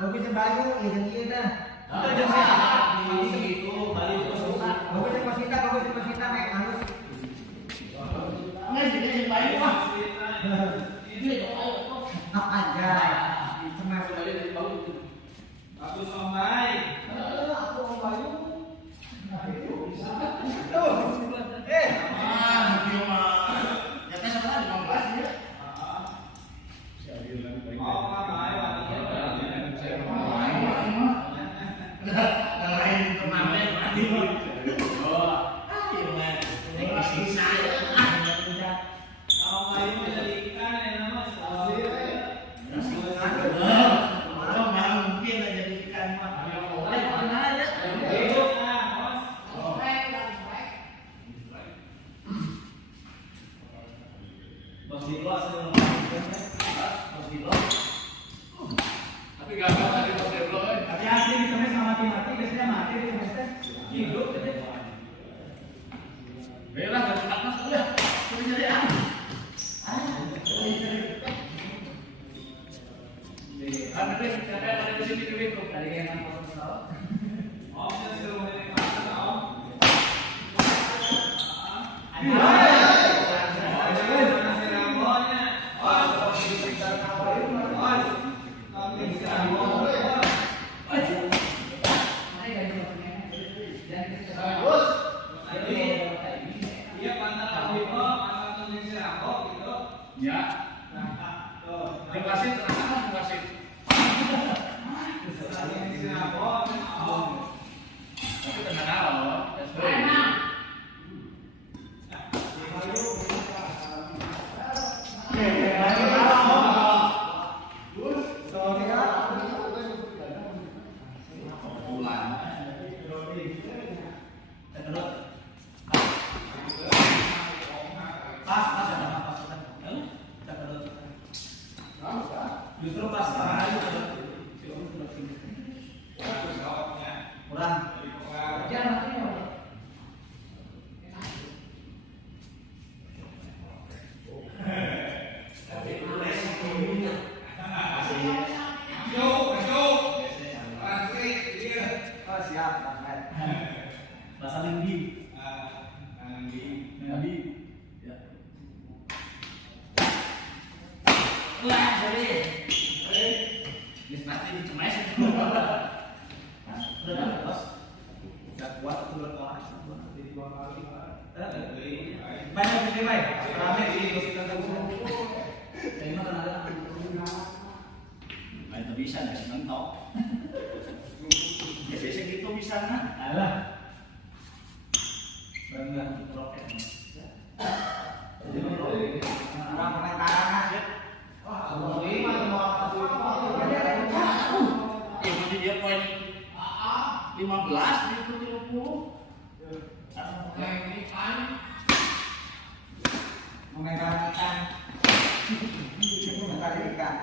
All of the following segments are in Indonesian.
Bagus yang Bayu, ya yang iya dah. Itu jeung saya gitu, Bayu itu susah. Bagus yang Mas Vita main halus. Nggak jadi yang Bayu mah. Ini Aja. Senang Bayu dari Bayu itu. Bagus Om Bay. Aku Om Bayu. Justru pas sekarang kurang. Siap, bahasa Lindi. Lindi. Ya. Wah, sorry. Nanti dicemes. Udah bos. Udah kuat turun kelas. Jadi 2 kali. Banyak ini baik. Rame di kita tunggu. Terima kan ada. Itu bisa enggak mentok. Biasanya gitu bisa enggak? Alah. Benar prokes. Jadi orang penentaran aja. Wah, ini dia poin 15 itu 30. Ini kan mengenai ikan. Itu mengenai ikan.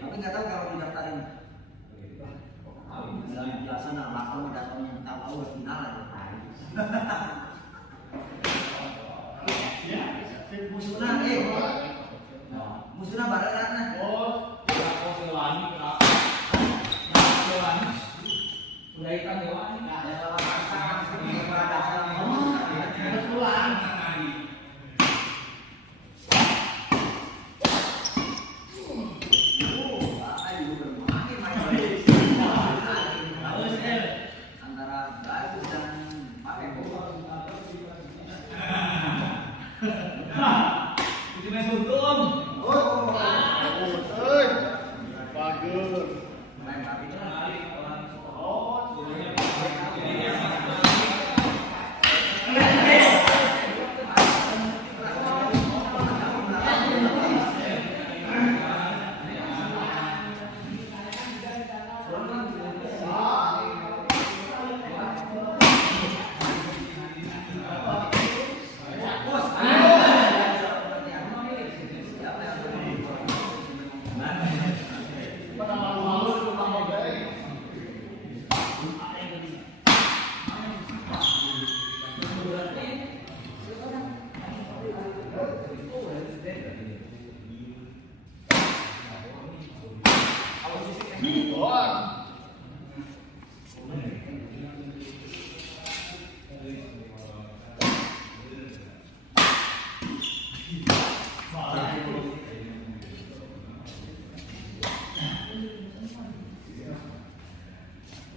Tapi nggak tahu kalau didaftarin. Biasa nggak bakal didaftarin yang tahu final aja. Musuna, musuna bareng karena. Udah hitam dewan. Main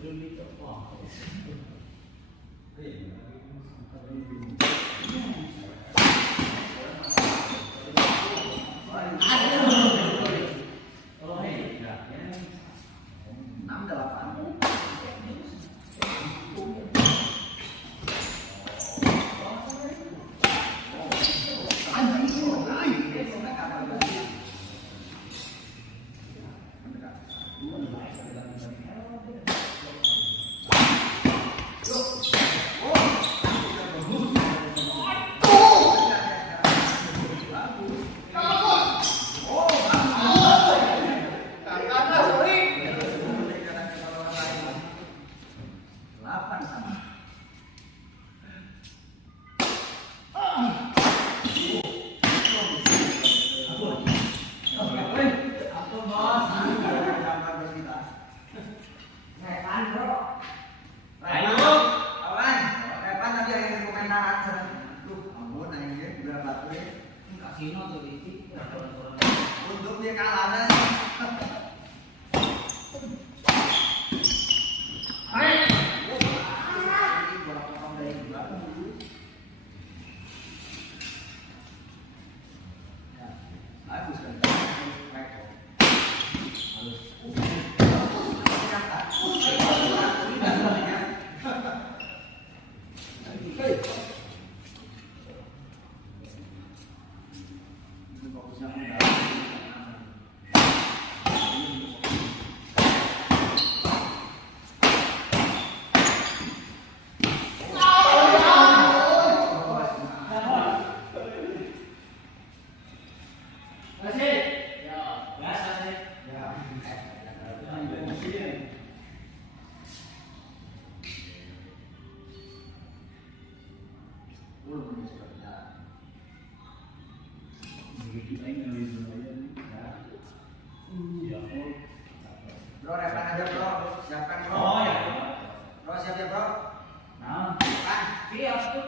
Enam delapan. Delapan sama. Repan bro. Ayo. Awan. Repan tadi yang komentaran sana. Duh, ampun aja udah batu ya. Kasino tuh di Untuk dia kalah dah. Hai. Ini bola potong dari belakang dulu. Ya, bagus kan. Bro, repan aja bro, siapkan bro. Oh ya. Bro, siap ya bro. Nah, Kan, iya tuh.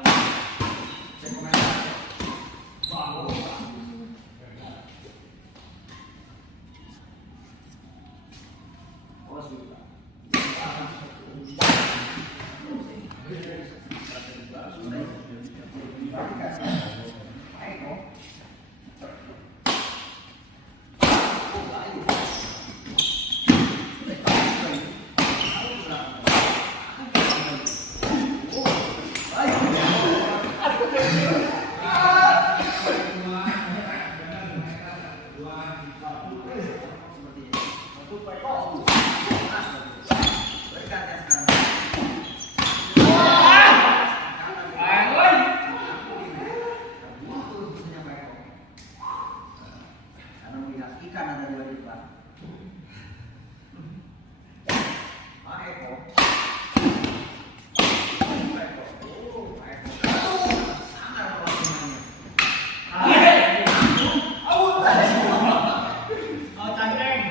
cek komentar. Bagus. Oh sudah. Ikan ada dua di depan. Pak Eko. Sangat pelaksanaannya. Oh, cangkeng.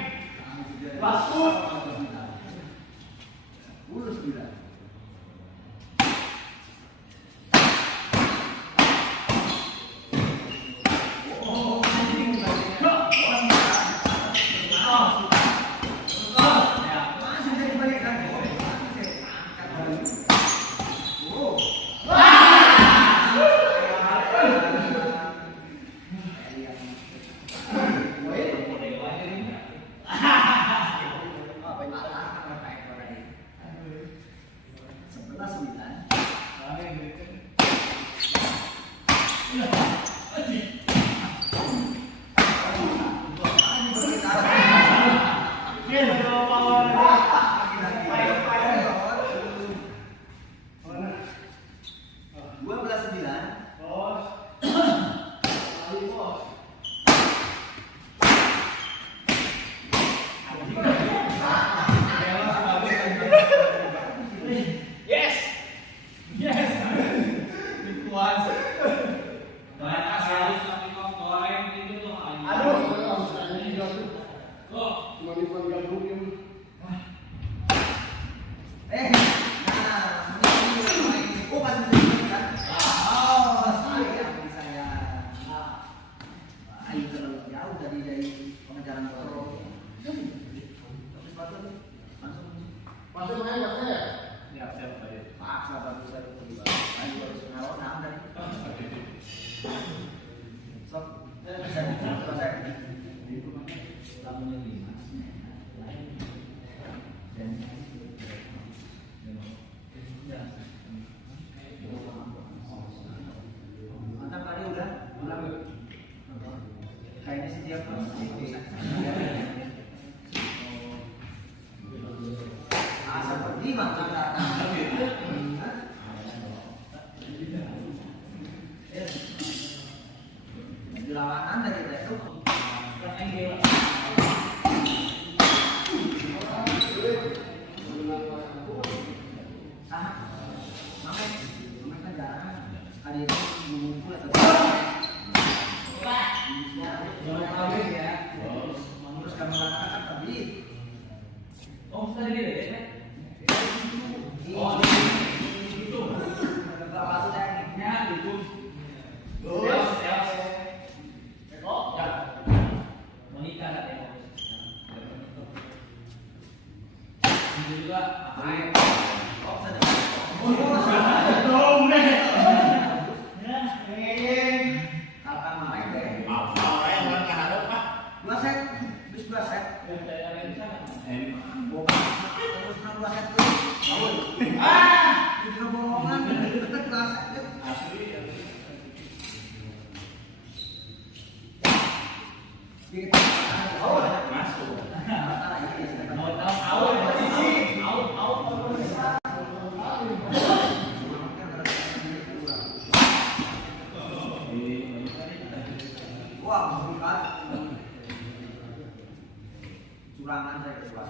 Basut. 10-9. Masih jadi balikan. Angkat balik. Oh. Sebelas 9. Dua belas 9. Yes. Masuk main masuk. Ya, siap tadi. Paksa bagus saya itu. Ayo bagus ngawon nah tadi. Sok. Selesai. Lamunya 5. Mantap tadi udah. Kayaknya setiap seperti mantap lawanan dari itu curangan saya keluar.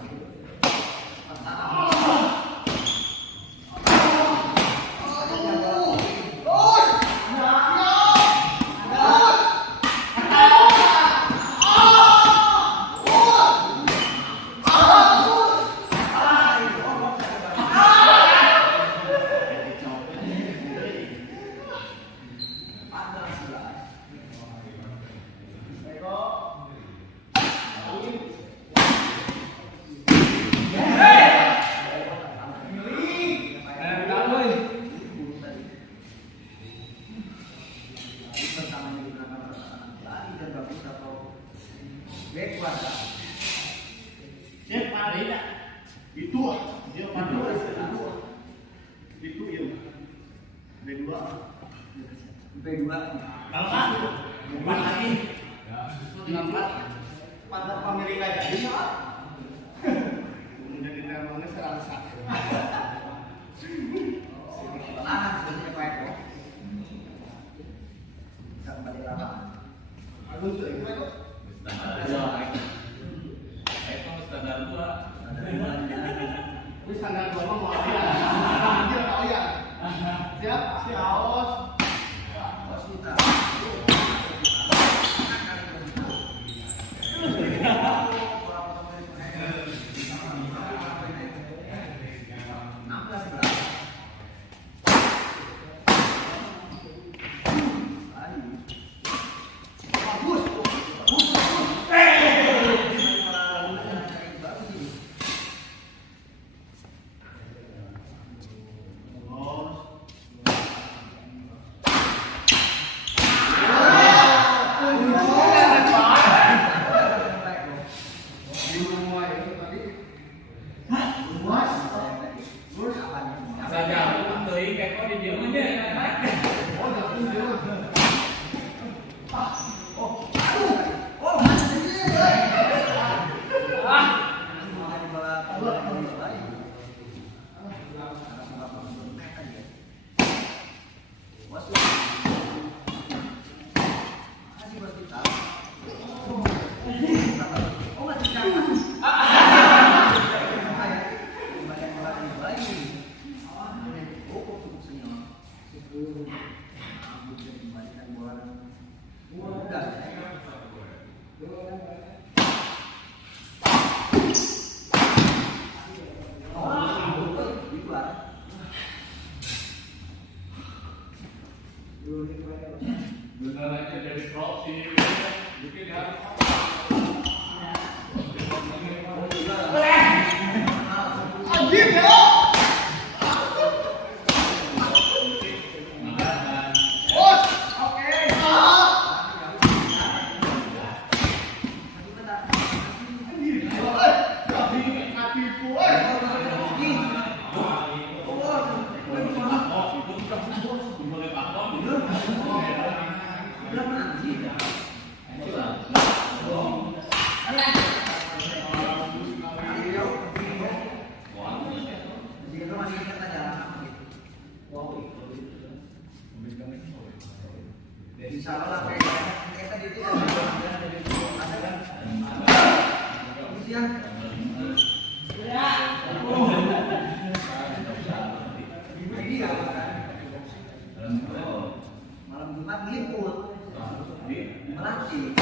Insya Allah kayak tadi itu ada kan? Siang. Ini apa kan? Malam Jumat liput. Melatih.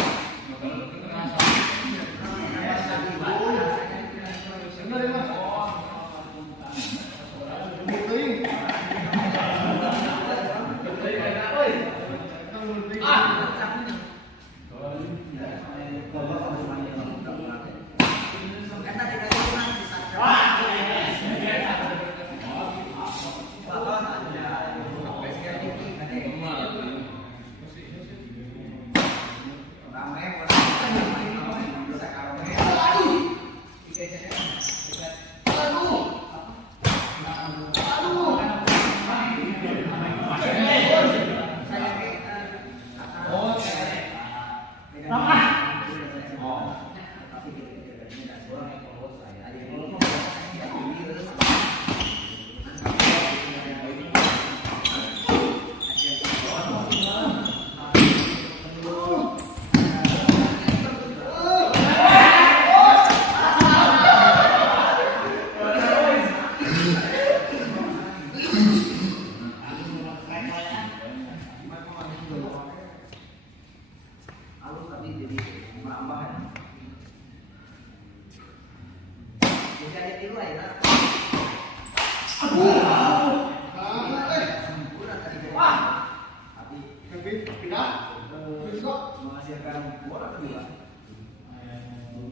Menghasilkan bola kedua.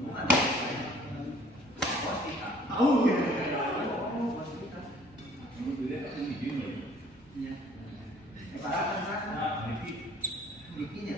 Bukan. Tahu ya. Iya. Ibaratkan kan? Bikinnya.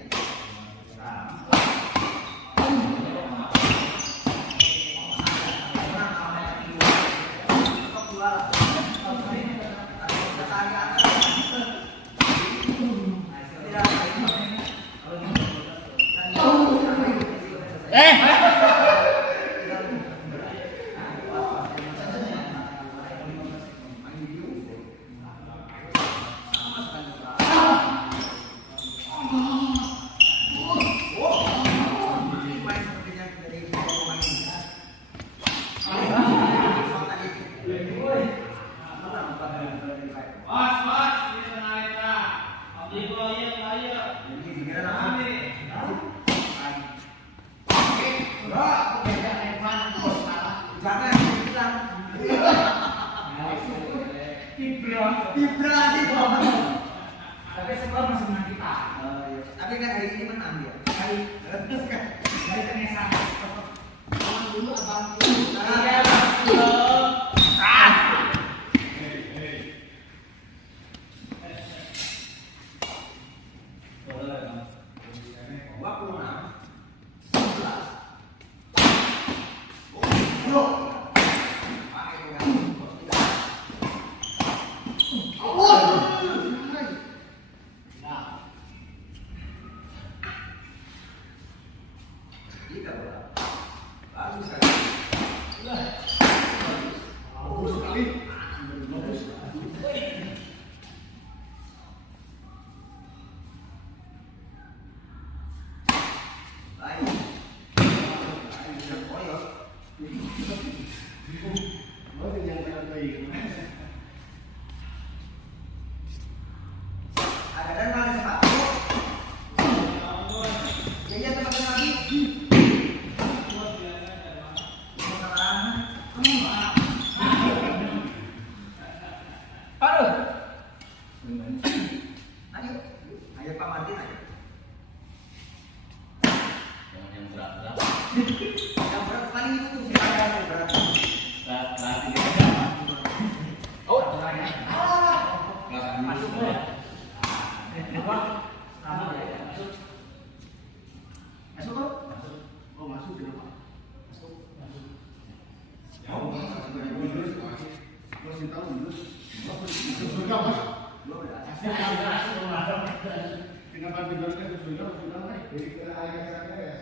Tapi sebelum masih menang kita. Tapi kan hari ini menang dia. Hari Tenesa. Dulu abang dulu. Yang berat paling itu sih berat. Apa? Sama ya, masuk. Masuk kok? Oh masuk di rumah. Masih tahu lulus. Sudah mas. Belum ya. Kenapa tidurnya sudah naik? Jadi kena air sana ya.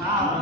Wow.